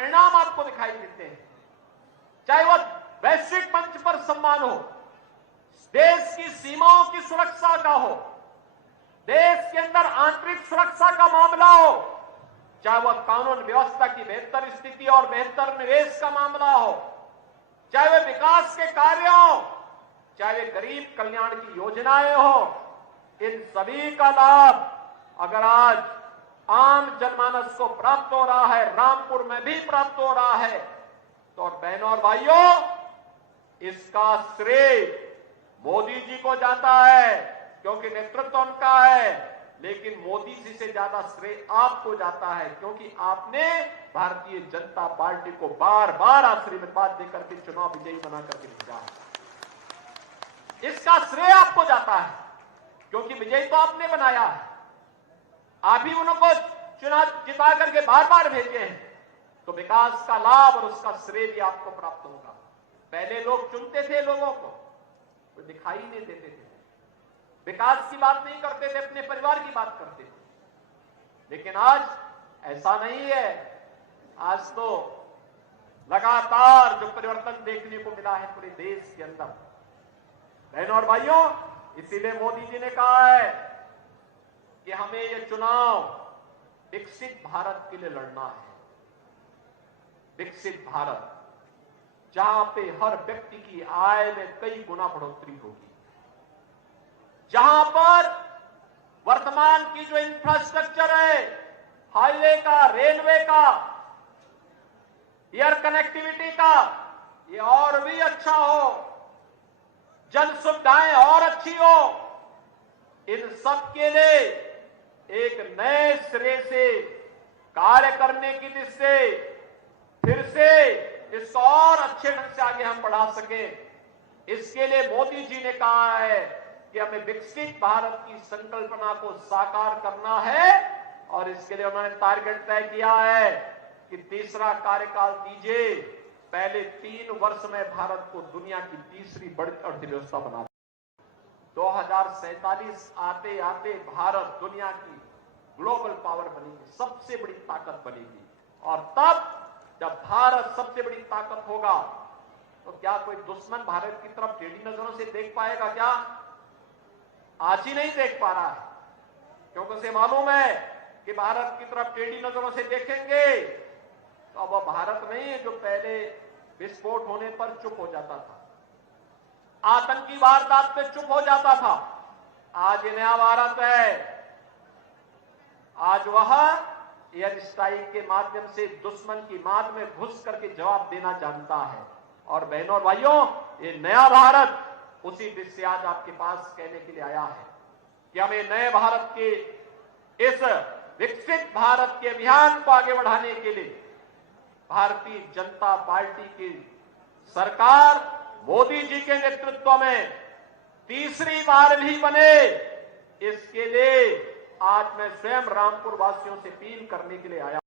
परिणाम आपको दिखाई देते हैं, चाहे वह वैश्विक मंच पर सम्मान हो, देश की सीमाओं की सुरक्षा का हो, देश के अंदर आंतरिक सुरक्षा का मामला हो, चाहे वह कानून व्यवस्था की बेहतर स्थिति और बेहतर निवेश का मामला हो, चाहे वह विकास के कार्य हो, चाहे वे गरीब कल्याण की योजनाएं हो, इन सभी का लाभ अगर आज आम जनमानस को प्राप्त हो रहा है, रामपुर में भी प्राप्त हो रहा है, तो बहनों और भाइयों, इसका श्रेय मोदी जी को जाता है, क्योंकि नेतृत्व उनका है, लेकिन मोदी जी से ज्यादा श्रेय आपको जाता है, क्योंकि आपने भारतीय जनता पार्टी को बार बार आशीर्वाद देकर के चुनाव विजयी बना करके भेजा है। इसका श्रेय आपको जाता है, क्योंकि विजयी तो आपने बनाया है, आप ही उनको चुनाव जिता करके बार बार भेजे हैं, तो विकास का लाभ और उसका श्रेय भी आपको प्राप्त होगा। पहले लोग चुनते थे लोगों को, तो दिखाई नहीं देते थे, विकास की बात नहीं करते थे, अपने परिवार की बात करते थे। लेकिन आज ऐसा नहीं है, आज तो लगातार जो परिवर्तन देखने को मिला है पूरे देश के अंदर। बहनों और भाइयों, इसीलिए मोदी जी ने कहा है कि हमें ये चुनाव विकसित भारत के लिए लड़ना है। विकसित भारत जहां पे हर व्यक्ति की आय में कई गुना बढ़ोतरी होगी, जहां पर वर्तमान की जो इंफ्रास्ट्रक्चर है, हाईवे का, रेलवे का, एयर कनेक्टिविटी का, ये और भी अच्छा हो, जन सुविधाएं और अच्छी हो, इन सब के लिए एक नए सिरे से कार्य करने की दिशा से फिर से इसको और अच्छे ढंग से आगे हम बढ़ा सकें। इसके लिए मोदी जी ने कहा है कि हमें विकसित भारत की संकल्पना को साकार करना है, और इसके लिए उन्होंने टारगेट तय किया है कि तीसरा कार्यकाल दीजिए, पहले 3 वर्ष में भारत को दुनिया की तीसरी बड़ी अर्थव्यवस्था बना। 2047 आते आते भारत दुनिया की ग्लोबल पावर बनेगी, सबसे बड़ी ताकत बनेगी। और तब जब भारत सबसे बड़ी ताकत होगा, तो क्या कोई दुश्मन भारत की तरफ टेढ़ी नजरों से देख पाएगा? क्या आज ही नहीं देख पा रहा है, क्योंकि उसे मालूम है कि भारत की तरफ टेढ़ी नजरों से देखेंगे तो अब भारत नहीं है जो पहले विस्फोट होने पर चुप हो जाता था, आतंकी वारदात पे चुप हो जाता था। आज ये नया भारत है, आज वह एयर स्ट्राइक के माध्यम से दुश्मन की मार में घुस करके जवाब देना जानता है। और बहनों और भाइयों, ये नया भारत उसी दिशा से आज आपके पास कहने के लिए आया है कि हमें नए भारत के इस विकसित भारत के अभियान को आगे बढ़ाने के लिए भारतीय जनता पार्टी की सरकार मोदी जी के नेतृत्व में तीसरी बार भी बने, इसके लिए आज मैं स्वयं रामपुर वासियों से अपील करने के लिए आया।